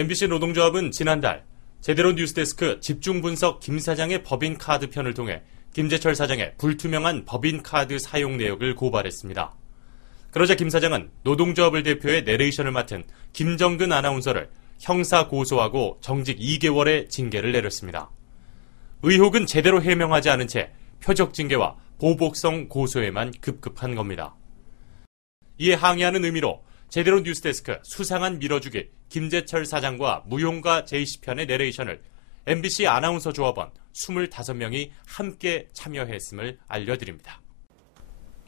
MBC 노동조합은 지난달 제대로 뉴스데스크 집중분석 김 사장의 법인카드 편을 통해 김재철 사장의 불투명한 법인카드 사용 내역을 고발했습니다. 그러자 김 사장은 노동조합을 대표해 내레이션을 맡은 김정근 아나운서를 형사 고소하고 정직 2개월의 징계를 내렸습니다. 의혹은 제대로 해명하지 않은 채 표적 징계와 보복성 고소에만 급급한 겁니다. 이에 항의하는 의미로 제대로 뉴스데스크 수상한 밀어주기 김재철 사장과 무용가 제이씨 편의 내레이션을 MBC 아나운서 조합원 25명이 함께 참여했음을 알려드립니다.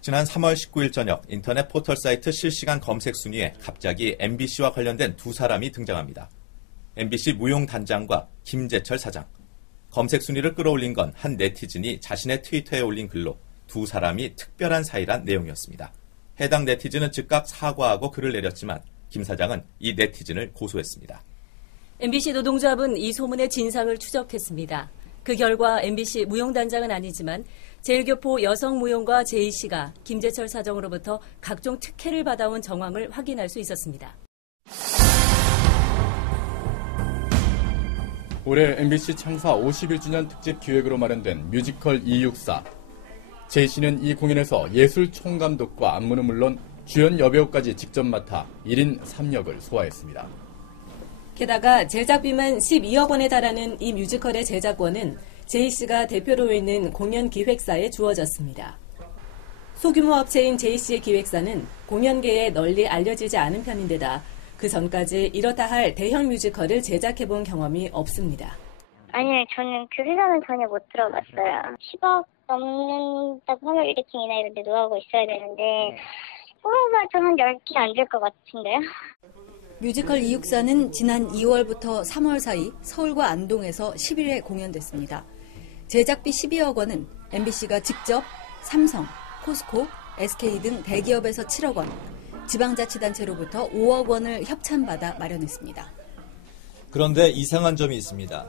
지난 3월 19일 저녁 인터넷 포털 사이트 실시간 검색 순위에 갑자기 MBC와 관련된 두 사람이 등장합니다. MBC 무용단장과 김재철 사장. 검색 순위를 끌어올린 건 한 네티즌이 자신의 트위터에 올린 글로 두 사람이 특별한 사이란 내용이었습니다. 해당 네티즌은 즉각 사과하고 글을 내렸지만 김 사장은 이 네티즌을 고소했습니다. MBC 노동조합은 이 소문의 진상을 추적했습니다. 그 결과 MBC 무용단장은 아니지만 제일교포 여성무용가 제이씨가 김재철 사장으로부터 각종 특혜를 받아온 정황을 확인할 수 있었습니다. 올해 MBC 창사 51주년 특집 기획으로 마련된 뮤지컬 264. 제이씨는 이 공연에서 예술 총감독과 안무는 물론 주연 여배우까지 직접 맡아 1인 3역을 소화했습니다. 게다가 제작비만 12억 원에 달하는 이 뮤지컬의 제작권은 제이씨가 대표로 있는 공연기획사에 주어졌습니다. 소규모 업체인 제이씨의 기획사는 공연계에 널리 알려지지 않은 편인데다 그 전까지 이렇다 할 대형 뮤지컬을 제작해본 경험이 없습니다. 아니요, 저는 그 회사는 전혀 못 들어봤어요. 10억 넘는다고 하면 일렉킹이나 이런 데 노하우가 있어야 되는데 뽑아봐도 한 10개 안 될 것 같은데요? 뮤지컬 264는 지난 2월부터 3월 사이 서울과 안동에서 10일에 공연됐습니다. 제작비 12억 원은 MBC가 직접 삼성, 포스코, SK 등 대기업에서 7억 원, 지방자치단체로부터 5억 원을 협찬받아 마련했습니다. 그런데 이상한 점이 있습니다.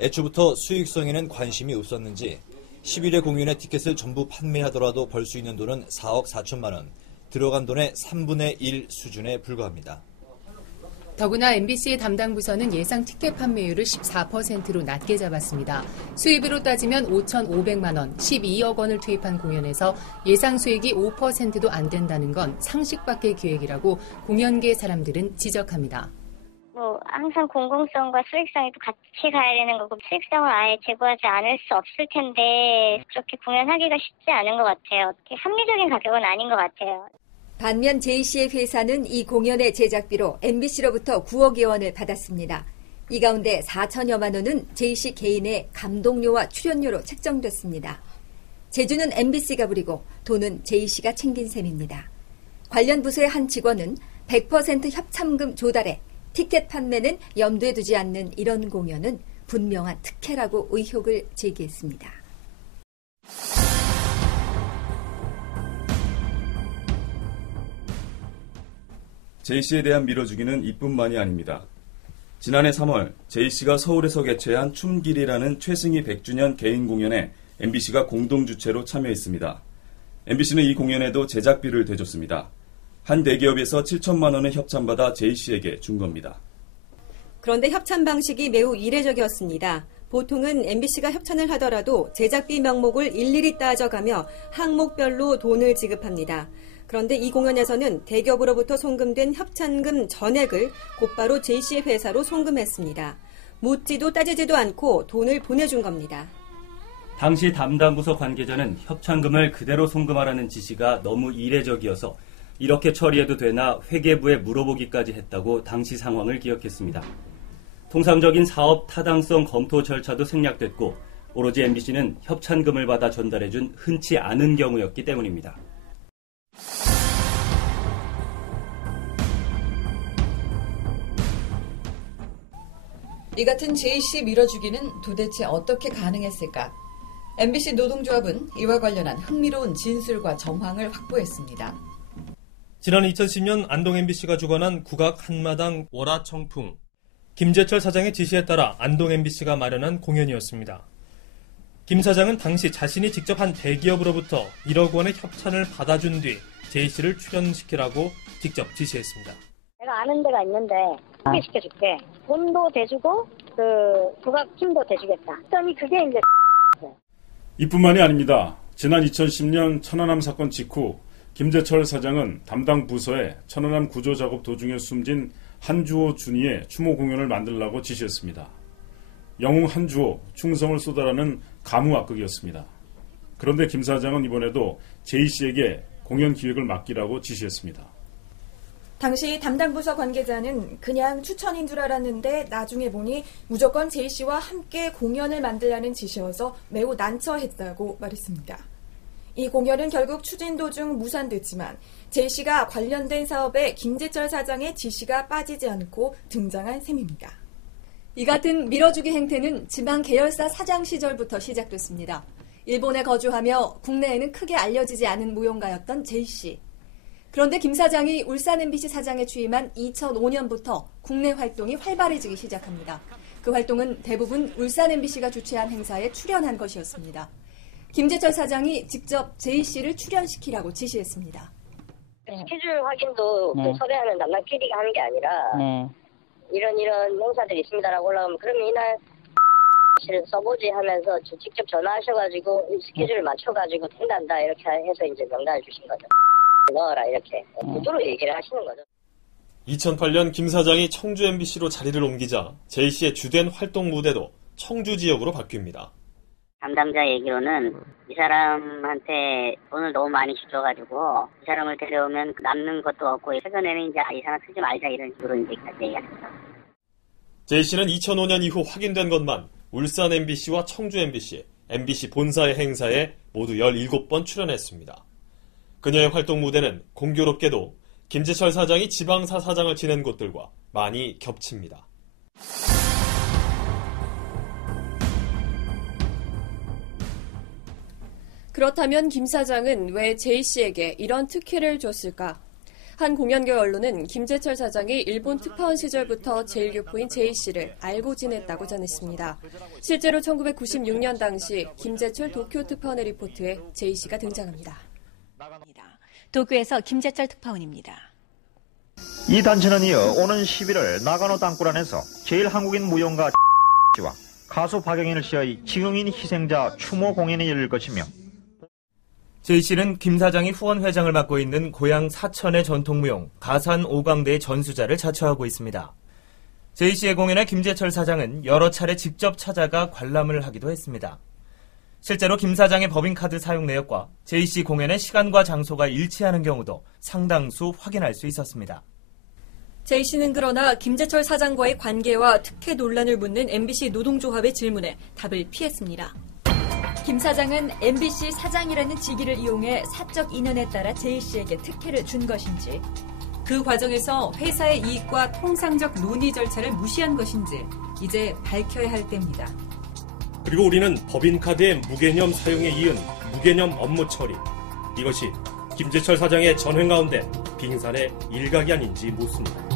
애초부터 수익성에는 관심이 없었는지 10일의 공연의 티켓을 전부 판매하더라도 벌 수 있는 돈은 4억 4천만 원, 들어간 돈의 3분의 1 수준에 불과합니다. 더구나 MBC의 담당 부서는 예상 티켓 판매율을 14%로 낮게 잡았습니다. 수입으로 따지면 5,500만 원, 12억 원을 투입한 공연에서 예상 수익이 5%도 안 된다는 건 상식 밖의 기획이라고 공연계 사람들은 지적합니다. 항상 공공성과 수익성이 또 같이 가야 되는 거고 수익성을 아예 제고하지 않을 수 없을 텐데 그렇게 공연하기가 쉽지 않은 것 같아요. 합리적인 가격은 아닌 것 같아요. 반면 제이씨의 회사는 이 공연의 제작비로 MBC로부터 9억여 원을 받았습니다. 이 가운데 4천여만 원은 제이씨 개인의 감독료와 출연료로 책정됐습니다. 제주는 MBC가 부리고 돈은 제이씨가 챙긴 셈입니다. 관련 부서의 한 직원은 100% 협찬금 조달에 티켓 판매는 염두에 두지 않는 이런 공연은 분명한 특혜라고 의혹을 제기했습니다. 제이씨에 대한 밀어주기는 이뿐만이 아닙니다. 지난해 3월 제이씨가 서울에서 개최한 춤길이라는 최승희 100주년 개인 공연에 MBC가 공동 주최로 참여했습니다. MBC는 이 공연에도 제작비를 대줬습니다. 한 대기업에서 7천만 원을 협찬받아 제이씨에게 준 겁니다. 그런데 협찬 방식이 매우 이례적이었습니다. 보통은 MBC가 협찬을 하더라도 제작비 명목을 일일이 따져가며 항목별로 돈을 지급합니다. 그런데 이 공연에서는 대기업으로부터 송금된 협찬금 전액을 곧바로 제이씨의 회사로 송금했습니다. 묻지도 따지지도 않고 돈을 보내준 겁니다. 당시 담당 부서 관계자는 협찬금을 그대로 송금하라는 지시가 너무 이례적이어서 이렇게 처리해도 되나 회계부에 물어보기까지 했다고 당시 상황을 기억했습니다. 통상적인 사업 타당성 검토 절차도 생략됐고 오로지 MBC는 협찬금을 받아 전달해준 흔치 않은 경우였기 때문입니다. 이 같은 제이씨 밀어주기는 도대체 어떻게 가능했을까? MBC 노동조합은 이와 관련한 흥미로운 진술과 정황을 확보했습니다. 지난 2010년 안동 MBC가 주관한 국악 한마당 월화청풍. 김재철 사장의 지시에 따라 안동 MBC가 마련한 공연이었습니다. 김 사장은 당시 자신이 직접 한 대기업으로부터 1억 원의 협찬을 받아준 뒤 제이씨를 출연시키라고 직접 지시했습니다. 내가 아는 데가 있는데 소개시켜줄게. 돈도 대주고 부각팀도 대주겠다. 그러니 그게 이제 이뿐만이 아닙니다. 지난 2010년 천안함 사건 직후 김재철 사장은 담당 부서에 천안함 구조 작업 도중에 숨진 한주호 준이의 추모 공연을 만들라고 지시했습니다. 영웅 한주호, 충성을 쏟아라는 가무 악극이었습니다. 그런데 김 사장은 이번에도 J씨에게 공연 기획을 맡기라고 지시했습니다. 당시 담당 부서 관계자는 그냥 추천인 줄 알았는데 나중에 보니 무조건 J씨와 함께 공연을 만들라는 지시여서 매우 난처했다고 말했습니다. 이 공연은 결국 추진 도중 무산됐지만 J씨가 관련된 사업에 김재철 사장의 지시가 빠지지 않고 등장한 셈입니다. 이 같은 밀어주기 행태는 지방 계열사 사장 시절부터 시작됐습니다. 일본에 거주하며 국내에는 크게 알려지지 않은 무용가였던 J씨. 그런데 김 사장이 울산 MBC 사장에 취임한 2005년부터 국내 활동이 활발해지기 시작합니다. 그 활동은 대부분 울산 MBC가 주최한 행사에 출연한 것이었습니다. 김재철 사장이 직접 J씨를 출연시키라고 지시했습니다. 스케줄 확인도 그 섭외하는 담당끼리가 하는 게 아니라 이런 행사들이 있습니다라고 올라가면 그러면 이날 씨를 써보지 하면서 직접 전화하셔가지고 스케줄을 맞춰가지고 된단다 이렇게 해서 이제 명단을 주신 거죠. 넣어라 이렇게 구두로 얘기를 하시는 거죠. 2008년 김 사장이 청주 MBC로 자리를 옮기자 J씨의 주된 활동 무대도 청주 지역으로 바뀝니다. 담당자 얘기로는 이 사람한테 돈을 너무 많이 줘가지고 이 사람을 데려오면 남는 것도 없고 최근에는 이제 이 사람 쓰지 말자 이런 식으로 이제 얘기하셨죠. J씨는 2005년 이후 확인된 것만 울산 MBC와 청주 MBC, MBC 본사의 행사에 모두 17번 출연했습니다. 그녀의 활동 무대는 공교롭게도 김재철 사장이 지방사 사장을 지낸 곳들과 많이 겹칩니다. 그렇다면 김 사장은 왜 J씨에게 이런 특혜를 줬을까? 한 공연계 언론은 김재철 사장이 일본 특파원 시절부터 제1교포인 J씨를 알고 지냈다고 전했습니다. 실제로 1996년 당시 김재철 도쿄 특파원의 리포트에 J씨가 등장합니다. 도쿄에서 김재철 특파원입니다. 이 단체는 이어 오는 11월 나가노 땅굴안에서 제일 한국인 무용가 X와 가수 박영인을 씨의 징용인 희생자 추모 공연이 열릴 것이며 J씨는 김 사장이 후원 회장을 맡고 있는 고향 사천의 전통무용 가산 오광대의 전수자를 자처하고 있습니다. J씨의 공연에 김재철 사장은 여러 차례 직접 찾아가 관람을 하기도 했습니다. 실제로 김 사장의 법인카드 사용 내역과 J씨 공연의 시간과 장소가 일치하는 경우도 상당수 확인할 수 있었습니다. J씨는 그러나 김재철 사장과의 관계와 특혜 논란을 묻는 MBC 노동조합의 질문에 답을 피했습니다. 김 사장은 MBC 사장이라는 직위를 이용해 사적 인연에 따라 J씨에게 특혜를 준 것인지, 그 과정에서 회사의 이익과 통상적 논의 절차를 무시한 것인지 이제 밝혀야 할 때입니다. 그리고 우리는 법인카드의 무개념 사용에 이은 무개념 업무 처리, 이것이 김재철 사장의 전횡 가운데 빙산의 일각이 아닌지 묻습니다.